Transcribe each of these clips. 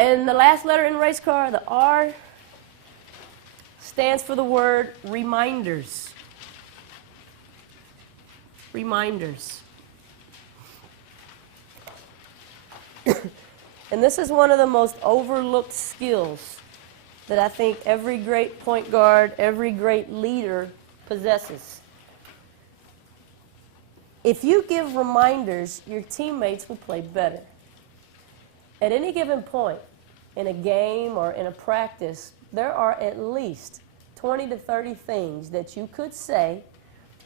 And the last letter in race car, the R, stands for the word reminders. Reminders. And this is one of the most overlooked skills that I think every great point guard, every great leader possesses. If you give reminders, your teammates will play better. At any given point in a game or in a practice, there are at least 20 to 30 things that you could say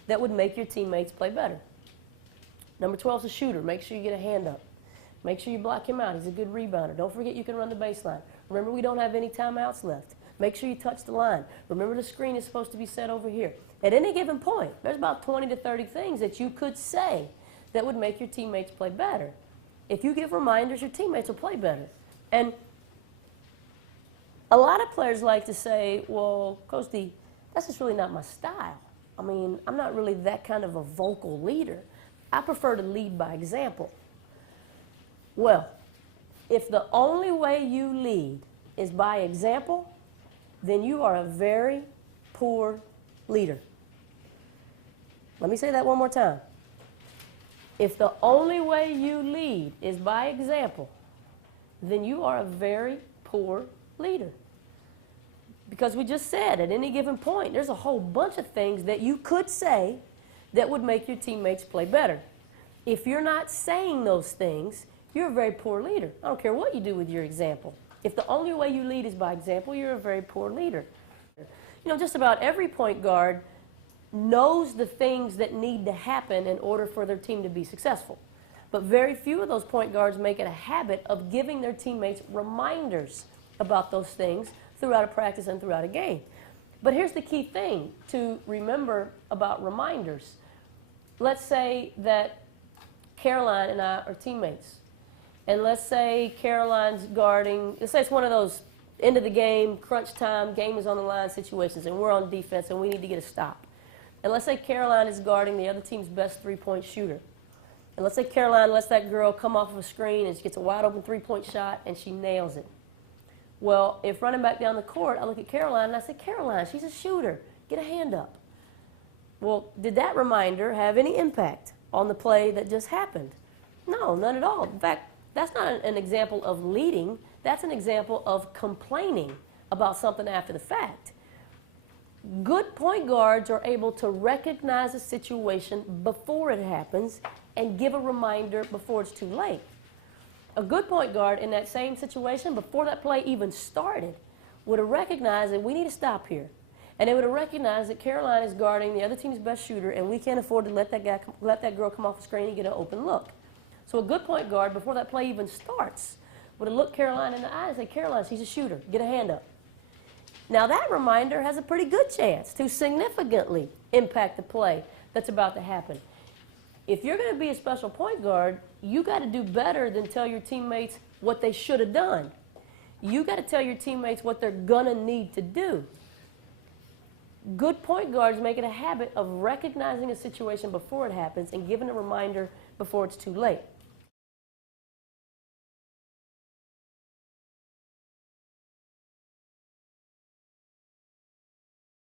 that would make your teammates play better. Number 12 is a shooter. Make sure you get a hand up. Make sure you block him out. He's a good rebounder. Don't forget you can run the baseline. Remember, we don't have any timeouts left. Make sure you touch the line. Remember, the screen is supposed to be set over here. At any given point, there's about 20 to 30 things that you could say that would make your teammates play better. If you give reminders, your teammates will play better. And a lot of players like to say, well, Coach D, that's just really not my style. I mean, I'm not really that kind of a vocal leader. I prefer to lead by example. Well, if the only way you lead is by example, then you are a very poor leader. Let me say that one more time. If the only way you lead is by example, then you are a very poor leader. Because we just said at any given point, there's a whole bunch of things that you could say that would make your teammates play better. If you're not saying those things, you're a very poor leader. I don't care what you do with your example. If the only way you lead is by example, you're a very poor leader. You know, just about every point guard knows the things that need to happen in order for their team to be successful. But very few of those point guards make it a habit of giving their teammates reminders about those things throughout a practice and throughout a game. But here's the key thing to remember about reminders. Let's say that Caroline and I are teammates. And let's say Caroline's guarding, let's say it's one of those end of the game, crunch time, game is on the line situations, and we're on defense and we need to get a stop. And let's say Caroline is guarding the other team's best three-point shooter. And let's say Caroline lets that girl come off of a screen and she gets a wide open three-point shot and she nails it. Well, if running back down the court, I look at Caroline and I say, Caroline, she's a shooter. Get a hand up. Well, did that reminder have any impact on the play that just happened? No, none at all. In fact, that's not an example of leading. That's an example of complaining about something after the fact. Good point guards are able to recognize a situation before it happens and give a reminder before it's too late. A good point guard in that same situation, before that play even started, would have recognized that we need to stop here. And they would have recognized that Caroline is guarding the other team's best shooter and we can't afford to let that girl come off the screen and get an open look. So a good point guard, before that play even starts, would have looked Caroline in the eye and said, Caroline, she's a shooter. Get a hand up. Now that reminder has a pretty good chance to significantly impact the play that's about to happen. If you're going to be a special point guard, you got to do better than tell your teammates what they should have done. You got to tell your teammates what they're going to need to do. Good point guards make it a habit of recognizing a situation before it happens and giving a reminder before it's too late.